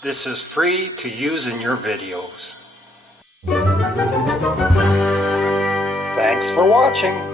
This is free to use in your videos. Thanks for watching.